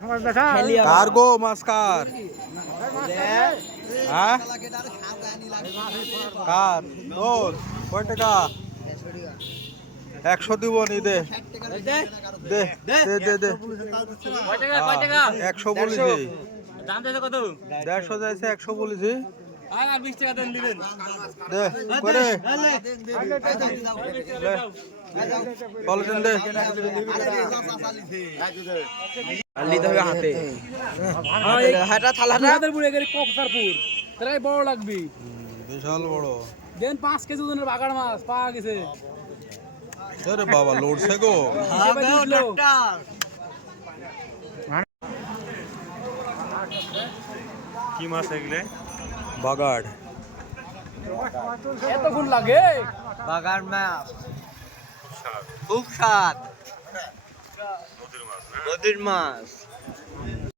cargo মাছ কার হ্যাঁ কার তোর কয় টাকা 100 দিব নি দে দে দে দে দে 100 বলেছি দাম চাইছে কত 150 যাইছে 100 বলেছি আর 20 টাকা দেন দিবেন দে করে পলিথিন দে নিতে হবে হাতে হাটা থালাটা আমাদের পুরো এখানে কপসারপুর তাই বড় লাগবে বিশাল বড় দেন 5 কেজি ওজনের বাগাড় মাছ পাওয়া গেছে আরে বাবা লড়ছে গো কি মাছ এগুলো বাগাড় এত গুণ লাগে বাগান মাছ খুব স্বাদ নদীর মাছ না নদীর মাছ